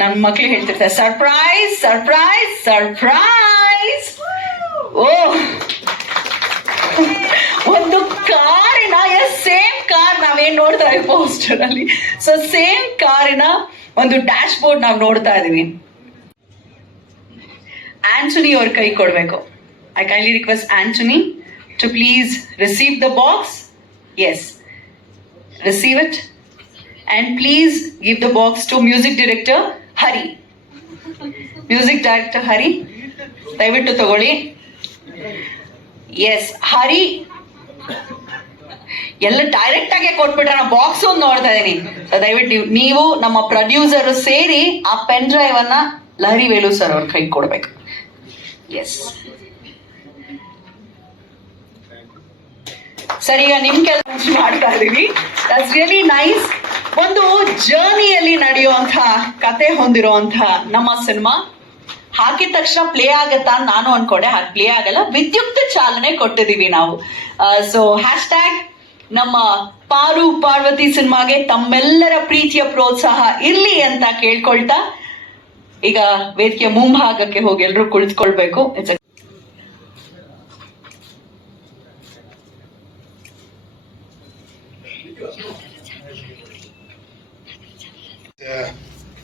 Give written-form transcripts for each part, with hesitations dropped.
ನನ್ನ ಮಕ್ಳು ಹೇಳ್ತಿರ್ತಾರೆ ಸರ್ಪ್ರೈಸ್ ಸರ್ಪ್ರೈಸ್ ಸರ್ಪ್ರೈಸ್. ಓ, ಒಂದು ಕಾರಿನ ಸೇಮ್ ಕಾರ್ ನಾವೇನ್ ನೋಡ್ತಾ ಇದೀವಿ ಪೋಸ್ಟರ್ ಅಲ್ಲಿ, ಸೊ ಸೇಮ್ ಕಾರಿನ ಒಂದು ಡ್ಯಾಶ್ ಬೋರ್ಡ್ ನಾವು ನೋಡ್ತಾ ಇದೀವಿ. ಆಂಟನಿ ಅವ್ರ ಕೈ ಕೊಡ್ಬೇಕು. I kindly request Antony to please receive the box. Yes, receive it and please give the box to music director Hari. Music director Hari, ದಯವಿಟ್ಟು ತಗೊಳ್ಳಿ. ಎಸ್, ಹರಿ ಎಲ್ಲ ಡೈರೆಕ್ಟ್ ಆಗಿ ಕೊಟ್ಬಿಟ್ರೆ ನಾ ಬಾಕ್ಸ್ ಒಂದು ನೋಡ್ತಾ ಇದೀನಿ. ದಯವಿಟ್ಟು ನೀವು ನಮ್ಮ ಪ್ರೊಡ್ಯೂಸರ್ ಸೇರಿ ಆ ಪೆನ್ ಡ್ರೈವ್ ಅನ್ನ ಲಹರಿ ವೇಲು ಸರ್ ಅವ್ರ ಕೈ ಕೊಡ್ಬೇಕು. ಎಸ್ ಸರ್, ಈಗ ನಿಮ್ ಕೆಲಸ ಮಾಡ್ತಾ ಇದೀವಿ. That's really nice. ಒಂದು ಜರ್ನಿಯಲ್ಲಿ ನಡೆಯುವಂತ ಕತೆ ಹೊಂದಿರುವಂತ ನಮ್ಮ ಸಿನಿಮಾ ಹಾಕಿದ ತಕ್ಷಣ ಪ್ಲೇ ಆಗತ್ತಾ ನಾನು ಅನ್ಕೊಂಡೆ. ಹಾಗೆ ಪ್ಲೇ ಆಗಲ್ಲ, ವಿದ್ಯುಕ್ತ ಚಾಲನೆ ಕೊಟ್ಟಿದೀವಿ ನಾವು. ಸೊ ಹ್ಯಾಶ್ ಟ್ಯಾಗ್ ನಮ್ಮ ಪಾರು ಪಾರ್ವತಿ ಸಿನಿಮಾಗೆ ತಮ್ಮೆಲ್ಲರ ಪ್ರೀತಿಯ ಪ್ರೋತ್ಸಾಹ ಇರ್ಲಿ ಅಂತ ಕೇಳ್ಕೊಳ್ತಾ ಈಗ ವೇದಿಕೆಯ ಮುಂಭಾಗಕ್ಕೆ ಹೋಗಿ ಎಲ್ರು ಕುಳಿತುಕೊಳ್ಬೇಕು.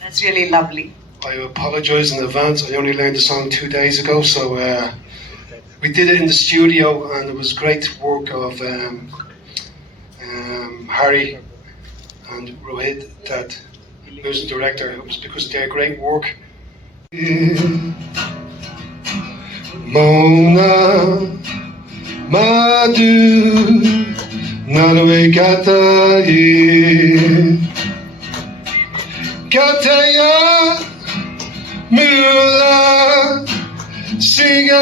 That's really lovely. I apologize in advance. I only learned the song 2 days ago, so we did it in the studio, and it was great work of Harry and Rohit, that music director. It was because of their great work. Mona Madu Nanwe Kata Kataya Mula Sigatagire.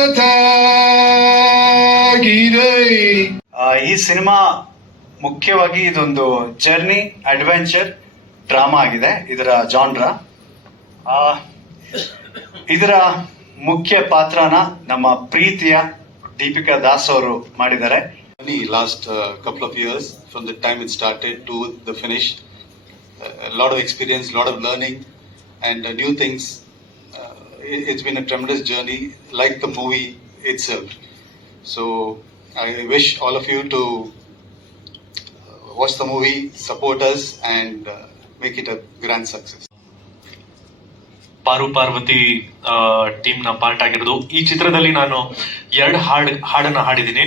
ಈ cinema ಮುಖ್ಯವಾಗಿ ಇದೊಂದು journey adventure drama ಆಗಿದೆ. ಇದರ genre, ಇದರ ಮುಖ್ಯ ಪಾತ್ರನ ನಮ್ಮ ಪ್ರೀತಿಯ ದೀಪಿಕಾ ದಾಸ್ ಅವರು ಮಾಡಿದ್ದಾರೆ. Last couple of years, from the time it started to the finish, a lot of experience, a lot of learning, and new things. It's been a tremendous journey, like the movie itself. So I wish all of you to watch the movie, support us, and make it a grand success. ಪಾರು Parvati team ನ part ಆಗಿರೋದು. ಈ ಚಿತ್ರದಲ್ಲಿ ನಾನು 2 ಹಾಡನ್ನ ಹಾಡಿದ್ದೀನಿ.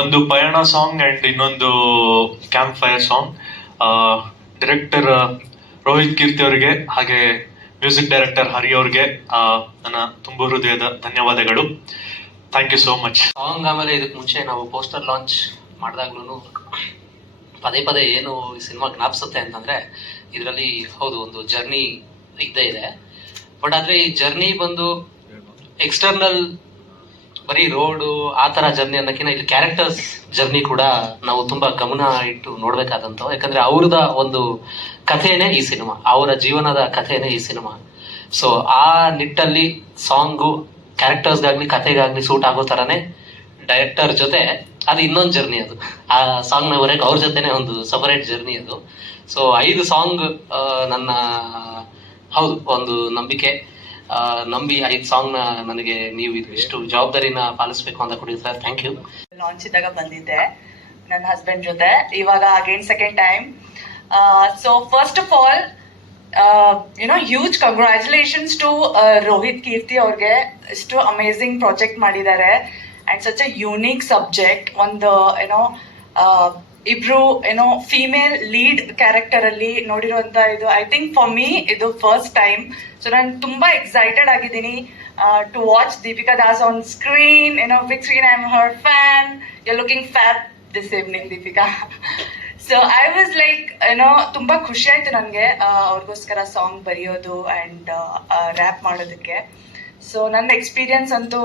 ಒಂದು ಪಯಣ ಸಾಂಗ್ ಅಂಡ್ ಇನ್ನೊಂದು campfire song. Director Rohit Keerthi ಅವರಿಗೆ ಹಾಗೆ ಮ್ಯೂಸಿಕ್ ಡೈರೆಕ್ಟರ್ ಹರಿ ಅವ್ರಿಗೆ ನನ್ನ ತುಂಬ ಹೃದಯದ ಧನ್ಯವಾದಗಳು. Thank you so much. Song ಆಮೇಲೆ ಇದಕ್ಕೆ ಮುಂಚೆ ನಾವು ಪೋಸ್ಟರ್ ಲಾಂಚ್ ಮಾಡಿದಾಗ್ಲೂ ಪದೇ ಪದೇ ಏನು ಈ ಸಿನಿಮಾ ಜ್ಞಾಪಿಸುತ್ತೆ ಅಂತಂದ್ರೆ, ಇದರಲ್ಲಿ ಹೌದು ಒಂದು ಜರ್ನಿ ಇದ್ದೇ ಇದೆ. ಬಟ್ ಆದ್ರೆ ಈ ಜರ್ನಿ ಬಂದು ಎಕ್ಸ್ಟರ್ನಲ್ ಬರೀ ರೋಡು ಆ ತರ ಜರ್ನಿ ಅನ್ನೋಕ್ಕಿಂತ ಇಲ್ಲಿ ಕ್ಯಾರೆಕ್ಟರ್ಸ್ ಜರ್ನಿ ಕೂಡ ನಾವು ತುಂಬಾ ಗಮನ ಇಟ್ಟು ನೋಡ್ಬೇಕಾದಂತ. ಯಾಕಂದ್ರೆ ಅವ್ರದ ಒಂದು ಕಥೆನೇ ಈ ಸಿನಿಮಾ, ಅವರ ಜೀವನದ ಕಥೆನೇ ಈ ಸಿನಿಮಾ. ಸೊ ಆ ನಿಟ್ಟಲ್ಲಿ ಸಾಂಗು ಕ್ಯಾರೆಕ್ಟರ್ಸ್ಗಾಗ್ಲಿ ಕಥೆಗಾಗ್ಲಿ ಸೂಟ್ ಆಗೋ ತರನೇ ಡೈರೆಕ್ಟರ್ ಜೊತೆ ಅದು ಇನ್ನೊಂದು ಜರ್ನಿ. ಅದು ಆ ಸಾಂಗ್ ನ ಬರೋಕೆ ಅವ್ರ ಜೊತೆನೆ ಒಂದು ಸಪರೇಟ್ ಜರ್ನಿ ಅದು. ಸೊ 5 ಸಾಂಗ್ ನನ್ನ ಹೌದು ಒಂದು ನಂಬಿಕೆ ನಂಬಿ 5 ಸಾಂಗ್ ನ ನನಗೆ ನೀವು ಇಷ್ಟು ಜವಾಬ್ದಾರಿನ ಪಾಲಿಸ್ಬೇಕು ಅಂತ ಕೊಟ್ಟಿದ್ದಾರೆ. Thank you. ಲಾಂಚ್ ಇದ್ದಾಗ ಬಂದಿದ್ದೆ ನನ್ನ ಹಸ್ಬೆಂಡ್ ಜೊತೆ, ಇವಾಗ again second time. So first of all huge congratulations to Rohit Keerthi ಅವ್ರಿಗೆ. ಇಷ್ಟು ಅಮೇಝಿಂಗ್ ಪ್ರಾಜೆಕ್ಟ್ ಮಾಡಿದ್ದಾರೆ and such a unique subject. ಒಂದು ಇಬ್ರು ಫೀಮೇಲ್ ಲೀಡ್ ಕ್ಯಾರೆಕ್ಟರ್ ಅಲ್ಲಿ ನೋಡಿರುವಂತ ಇದು ಐ ಥಿಂಕ್ ಫಾರ್ ಮೀ ಇದು ಫಸ್ಟ್ ಟೈಮ್. ಸೊ ನಾನು ತುಂಬಾ ಎಕ್ಸೈಟೆಡ್ ಆಗಿದ್ದೀನಿ to watch Deepika Das on screen. Big screen, I am her fan. You are looking fab this evening Deepika. So I was like ತುಂಬಾ ಖುಷಿ ಆಯ್ತು ನನಗೆ ಅವ್ರಿಗೋಸ್ಕರ ಸಾಂಗ್ ಬರೆಯೋದು ಅಂಡ್ ರ್ಯಾಪ್ ಮಾಡೋದಕ್ಕೆ. ಸೊ ನನ್ನ ಎಕ್ಸ್ಪೀರಿಯನ್ಸ್ ಅಂತೂ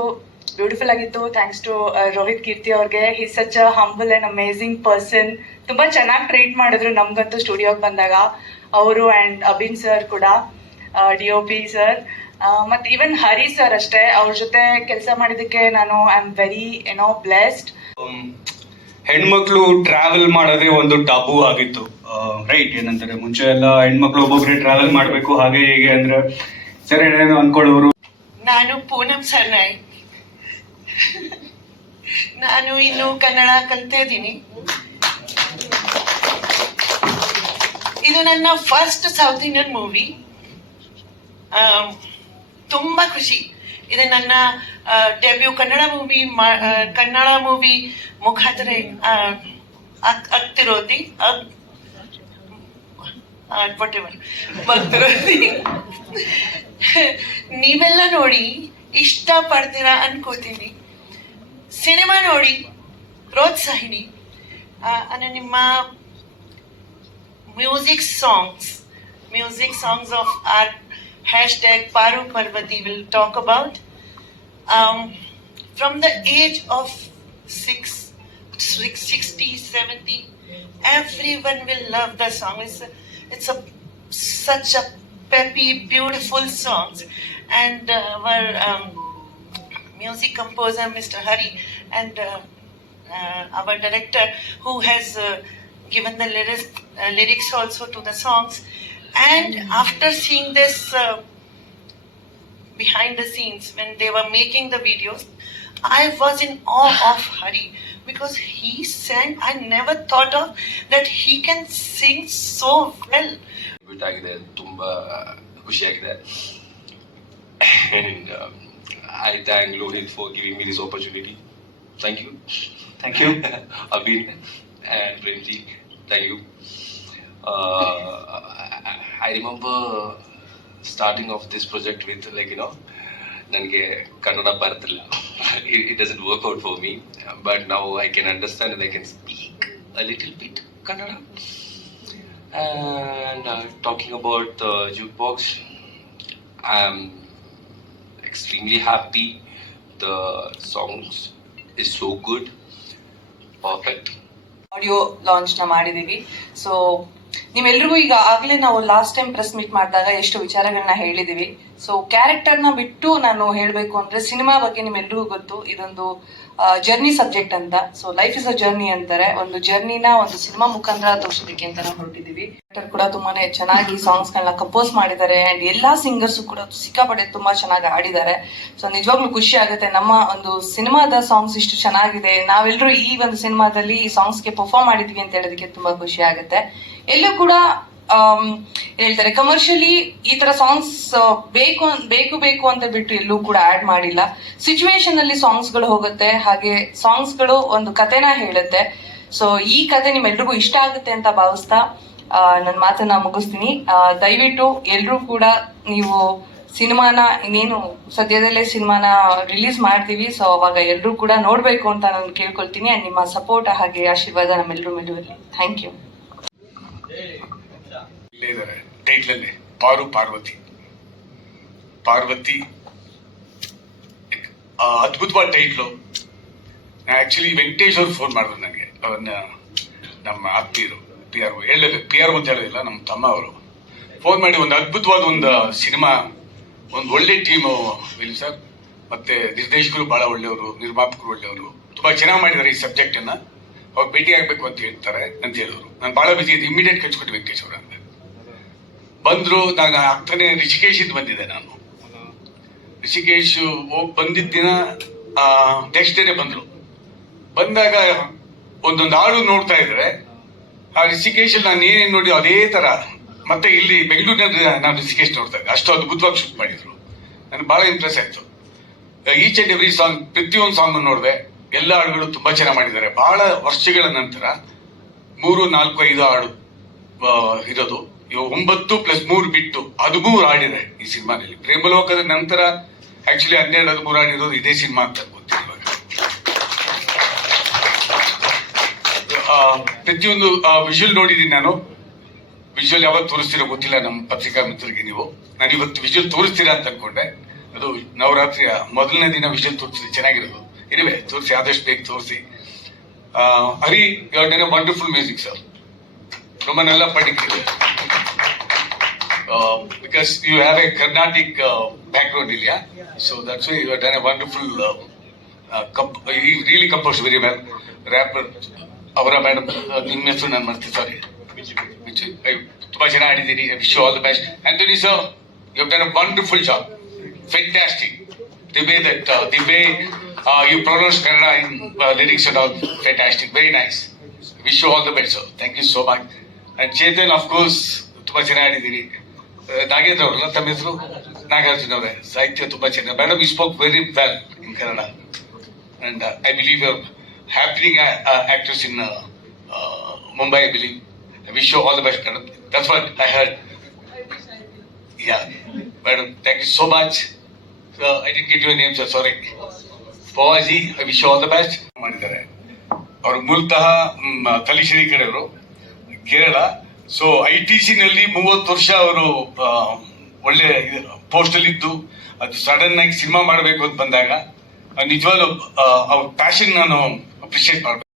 ಬ್ಯೂಟಿಫುಲ್ ಆಗಿತ್ತು. ಥ್ಯಾಂಕ್ಸ್ ಟು ರೋಹಿತ್ ಕೀರ್ತಿ ಅವ್ರಿಗೆ. ಹಿ such a humble and amazing person. ತುಂಬಾ ಚೆನ್ನಾಗಿ ಟ್ರೀಟ್ ಮಾಡಿದ್ರು ನಮ್ಗಂತೂ ಸ್ಟುಡಿಯೋಗೆ ಬಂದಾಗ ಅವರು ಅಂಡ್ ಅಭಿನ್ ಸರ್ ಕೂಡ, DOP ಸರ್, ಮತ್ತೆ ಈವನ್ ಹರಿ ಸರ್ ಅಷ್ಟೇ. ಅವ್ರ ಜೊತೆ ಕೆಲಸ ಮಾಡಿದಕ್ಕೆ ನಾನು ಐ ಆಮ್ ವೆರಿ ಬ್ಲೆಸ್ಡ್. ಹೆಣ್ಮಕ್ಳು ಟ್ರಾವೆಲ್ ಮಾಡೋದೇ ಒಂದು ಟಬು ಆಗಿತ್ತು, ರೈಟ್? ಏನಂತಾರೆ, ಮುಂಚೆ ಎಲ್ಲ ಹೆಣ್ಮಕ್ಳು ಒಬ್ಬೊಬ್ರೆ ಟ್ರಾವೆಲ್ ಮಾಡ್ಬೇಕು ಹಾಗೆ ಹೀಗೆ ಅಂದ್ರೆ ಸರಿ ಏನು ಅನ್ಕೊಳ್ಳೋರು. ನಾನು ಪೂನಂ ಸರ್ನಾಯ್. ನಾನು ಇನ್ನು ಕನ್ನಡ ಕಲ್ತಾ ಇದ್ದೀನಿ. ಇದು ನನ್ನ ಫಸ್ಟ್ ಸೌತ್ ಇಂಡಿಯನ್ ಮೂವಿ. ತುಂಬಾ ಖುಷಿ. ಇದು ನನ್ನ ಡೆಬ್ಯೂ ಕನ್ನಡ ಮೂವಿ ಮುಖಾಂತರ ಆಗ್ತಿರೋದು ಬರ್ತಿರೋದು. ನೀವೆಲ್ಲ ನೋಡಿ ಇಷ್ಟ ಪಡ್ತೀರಾ ಅನ್ಕೋತೀನಿ. ಸಿನಿಮಾ ನೋಡಿ ಪ್ರೋತ್ಸಾಹಿನಿ. ನಿಮ್ಮ music songs of our hashtag Paru Parvati will talk about. From the age of 60, 70, everyone will love the song. It's such a peppy, beautiful songs. And our music composer, Mr. Hari, and our director, who has given the lyrics also to the songs. And after seeing this behind the scenes, when they were making the videos, I was in awe of Hari, because he sang. I never thought of that he can sing so well. ಆಗಿದೆ, ತುಂಬಾ ಖುಷಿಯಾಗಿದೆ. And I thank Lohit for giving me this opportunity. Thank you. Abhin and Premji, thank you. I remember starting off this project with ನನಗೆ ಕನ್ನಡ ಬರ್ತಿಲ್ಲ. It doesn't work out for me, but now I can understand and I can speak a little bit Kannada. And talking about the jukebox, I'm extremely happy. The songs is so good, perfect. Audio ಲಾಂಚ್ನ ಮಾಡಿದ್ದೀವಿ. So ನೀವೆಲ್ರಿಗೂ ಈಗ ಆಗಲೇ ನಾವು last time press meet ಮಾಡಿದಾಗ ಎಷ್ಟು ವಿಚಾರಗಳನ್ನ ಹೇಳಿದೀವಿ. So ಕ್ಯಾರೆಕ್ಟರ್ನ ಬಿಟ್ಟು ನಾನು ಹೇಳಬೇಕು ಅಂದ್ರೆ, ಸಿನಿಮಾ ಬಗ್ಗೆ ನಿಮ್ಮೆಲ್ರಿಗೂ ಗೊತ್ತು, ಇದೊಂದು ಜರ್ನಿ ಸಬ್ಜೆಕ್ಟ್ ಅಂತ. So life is a journey ಅಂತಾರೆ. ಒಂದು ಜರ್ನಿನ ಒಂದು ಸಿನಿಮಾ ಮುಖಾಂತರ ತೋರಿಸೋದಕ್ಕೆ ಅಂತ ನಾವು ಹೊರಟಿದ್ದೀವಿ. ಡೈರೆಕ್ಟರ್ ಕೂಡ ತುಂಬಾನೇ ಚೆನ್ನಾಗಿ ಸಾಂಗ್ಸ್ ಗಳನ್ನ ಕಂಪೋಸ್ ಮಾಡಿದ್ದಾರೆ. ಅಂಡ್ ಎಲ್ಲಾ ಸಿಂಗರ್ಸ್ ಕೂಡ ಸಿಕ್ಕಾಪಟ್ಟೆ ತುಂಬಾ ಚೆನ್ನಾಗಿ ಆಡಿದ್ದಾರೆ. ಸೊ ನಿಜವಾಗ್ಲೂ ಖುಷಿ ಆಗುತ್ತೆ, ನಮ್ಮ ಒಂದು ಸಿನಿಮಾದ ಸಾಂಗ್ಸ್ ಇಷ್ಟು ಚೆನ್ನಾಗಿದೆ, ನಾವೆಲ್ಲರೂ ಈ ಒಂದು ಸಿನಿಮಾದಲ್ಲಿ ಈ ಸಾಂಗ್ಸ್ಗೆ ಪರ್ಫಾರ್ಮ್ ಮಾಡಿದ್ವಿ ಅಂತ ಹೇಳೋದಕ್ಕೆ ತುಂಬಾ ಖುಷಿ ಆಗುತ್ತೆ. ಎಲ್ಲೂ ಕೂಡ ಹೇಳ್ತಾರೆ ಕಮರ್ಷಿಯಲಿ ಈ ತರ ಸಾಂಗ್ಸ್ ಬೇಕು ಅಂತ ಬಿಟ್ಟು ಎಲ್ಲೂ ಕೂಡ ಆಡ್ ಮಾಡಿಲ್ಲ. ಸಿಚುವೇಶನ್ ಅಲ್ಲಿ ಸಾಂಗ್ಸ್ ಗಳು ಹೋಗುತ್ತೆ, ಹಾಗೆ ಸಾಂಗ್ಸ್ ಗಳು ಒಂದು ಕಥೆನ ಹೇಳುತ್ತೆ. ಸೊ ಈ ಕತೆ ನಿಮ್ಮೆಲ್ರಿಗೂ ಇಷ್ಟ ಆಗುತ್ತೆ ಅಂತ ಭಾವಿಸ್ತಾ ನನ್ನ ಮಾತನ್ನ ಮುಗಿಸ್ತೀನಿ. ದಯವಿಟ್ಟು ಎಲ್ರೂ ಕೂಡ ನೀವು ಸಿನಿಮಾನ ಇನ್ನೇನು ಸದ್ಯದಲ್ಲೇ ಸಿನಿಮಾನ ರಿಲೀಸ್ ಮಾಡ್ತೀವಿ. ಸೊ ಅವಾಗ ಎಲ್ರೂ ಕೂಡ ನೋಡ್ಬೇಕು ಅಂತ ನಾನು ಕೇಳ್ಕೊಳ್ತೀನಿ. ಅಂಡ್ ನಿಮ್ಮ ಸಪೋರ್ಟ್ ಹಾಗೆ ಆಶೀರ್ವಾದ ನಮ್ಮೆಲ್ಲರೂ ಮೇಲೆ ಇರಲಿ. Thank you. ಇದ್ದಾರೆ ಟೈಟ್ಲ್ ಅಲ್ಲಿ ಪಾರು ಪಾರ್ವತಿ ಅದ್ಭುತವಾದ ಟೈಟ್ಲು. ಆಕ್ಚುಲಿ ವೆಂಕಟೇಶ್ ಅವ್ರು ಫೋನ್ ಮಾಡಿದ್ರು ನನಗೆ, ಅವನ್ನ ನಮ್ಮ ಆತ್ಮೀಯರು ಪಿ ಆರ್ ಅಂತ ಹೇಳೋದಿಲ್ಲ, ನಮ್ಮ ತಮ್ಮ ಅವರು ಫೋನ್ ಮಾಡಿ ಒಂದು ಅದ್ಭುತವಾದ ಒಂದು ಸಿನಿಮಾ, ಒಂದು ಒಳ್ಳೆ ಟೀಮು ವಿಲ್ ಸರ್, ಮತ್ತೆ ನಿರ್ದೇಶಕರು ಬಹಳ ಒಳ್ಳೆಯವರು, ನಿರ್ಮಾಪಕರು ಒಳ್ಳೆಯವರು, ತುಂಬಾ ಚೆನ್ನಾಗಿ ಮಾಡಿದ್ದಾರೆ ಈ ಸಬ್ಜೆಕ್ಟ್ ಅನ್ನ, ಅವ್ರು ಭೇಟಿ ಆಗ್ಬೇಕು ಅಂತ ಹೇಳ್ತಾರೆ ಅಂತ ಹೇಳಿದ್ರು. ನಾನು ಬಹಳ ಬಿಸಿ ಇದೆ, ಇಮಿಡಿಯೇಟ್ ಕಳ್ಸಿಕೊಟ್ಟು ವೆಂಕಟೇಶ್ ಅವರ ಅಂತ ಬಂದ್ರು. ನಾನು ಆಗ್ತಾನೆ ರಿಷಿಕೇಶಿಂದ ಬಂದಿದ್ದೆ. ನಾನು ರಿಷಿಕೇಶ್ ಹೋಗಿ ಬಂದಿದ್ದ ದಿನ ನೆಕ್ಸ್ಟ್ ಡೇನೆ ಬಂದಾಗ ಒಂದೊಂದು ಹಾಡು ನೋಡ್ತಾ ಇದ್ರೆ ಆ ರಿಷಿಕೇಶ್ ನಾನು ಏನೇನು ನೋಡಿ ಅದೇ ತರ ಮತ್ತೆ ಇಲ್ಲಿ ಬೆಂಗಳೂರಿನಲ್ಲಿ ನಾನು ರಿಷಿಕೇಶ್ ನೋಡ್ತಾ ಇದ್ದೆ. ಅಷ್ಟು ಅದ್ಭುತವಾಗಿ ಶೂಟ್ ಮಾಡಿದ್ರು, ನನಗೆ ಬಹಳ ಇಂಪ್ರೆಸ್ ಆಯ್ತು. ಈಚ್ ಅಂಡ್ ಎವ್ರಿ ಸಾಂಗ್, ಪ್ರತಿಯೊಂದು ಸಾಂಗ್ ನೋಡಿದೆ, ಎಲ್ಲ ಹಾಡುಗಳು ತುಂಬಾ ಚೆನ್ನಾಗಿ ಮಾಡಿದ್ದಾರೆ. ಬಹಳ ವರ್ಷಗಳ ನಂತರ 3, 4, 5 ಹಾಡು ಇರೋದು, 9+3 ಬಿಟ್ಟು 13 ಹಾಡಿದೆ ಈ ಸಿನಿಮಾದಲ್ಲಿ. ಪ್ರೇಮಲೋಕದ ನಂತರ ಆಕ್ಚುಲಿ 12, 13 ಹಾಡಿರೋದು ಇದೇ ಸಿನಿಮಾ ಅಂತ ಗೊತ್ತಿಲ್ಲ. ಪ್ರತಿಯೊಂದು ವಿಜುವಲ್ ನೋಡಿದೀನಿ ನಾನು. ವಿಜುವಲ್ ಯಾವಾಗ ತೋರಿಸ್ತೀರೋ ಗೊತ್ತಿಲ್ಲ ನಮ್ಮ ಪತ್ರಿಕಾ ಮಿತ್ರರಿಗೆ ನೀವು. ನಾನು ಇವತ್ತು ವಿಜುವಲ್ ತೋರಿಸ್ತೀರಾ ಅಂತ ಅನ್ಕೊಂಡೆ. ಅದು ನವರಾತ್ರಿಯ ಮೊದಲನೇ ದಿನ ವಿಜುವಲ್ ತೋರಿಸಿದ್ರೆ ಚೆನ್ನಾಗಿರೋದು. ಇರುವೆ ತೋರಿಸಿ, ಆದಷ್ಟು ಬೇಗ ತೋರಿಸಿ. Hari, you are done a wonderful music sir. ನಮ್ಮನ್ನೆಲ್ಲ ಪಡಿಕೆ because you have a Carnatic background, Ilya. So that's why you have done a wonderful. You really composed very well. Rapper, ಅವರ ಮೇಡಮ್ ನಿಮ್ಮ ಹೆಸರು ನಾನು ಮಾಡ್ತೀನಿ, ಸಾರಿ, ತುಂಬಾ ಚೆನ್ನಾಗಿ ಆಡಿದ್ದೀರಿ. Wish you all the best. Antony sir, you have done a wonderful job, fantastic. The way you pronounce Kannada in lyrics and all, fantastic, very nice. Wish you all the best, sir. Thank you so much. And Chetan, of course, ತುಂಬಾ ಚೆನ್ನಾಗಿ ಆಡಿದ್ದೀರಿ. ನಾಗೇಂದ್ರ ಅವರಲ್ಲ ತಮ್ಮ ಹೆಸರು? ನಾಗಾರ್ಜುನ ಅವರೇ, ಸಾಹಿತ್ಯ ತುಂಬಾ ಚೆನ್ನಾಗಿ. Madam, you spoke very well in Kannada. And I believe you're happening actress in Mumbai, I believe. I wish you all the best, madam. That's what I heard. Yeah, madam, thank you so much. I didn't get your name, sir, sorry. Pawaji, I wish you all the best. ಮಾಡಿದ್ದಾರೆ. ಅವರು ಮೂಲತಃ ತಲೀಶ್ರೀ ಕಡೆಯವರು, Kerala. So ITC ನಲ್ಲಿ 30 ವರ್ಷ ಅವರು ಒಳ್ಳೆ post ಅಲ್ಲಿ ಇದ್ದು, ಅದು ಸಡನ್ ಆಗಿ ಸಿನಿಮಾ ಮಾಡಬೇಕು ಅಂತ ಬಂದಾಗ ನಿಜವಾಗ್ಲೂ ಅವ್ರ ಪ್ಯಾಷನ್ ನಾನು ಅಪ್ರಿಶಿಯೇಟ್ ಮಾಡ್ಬೇಕು.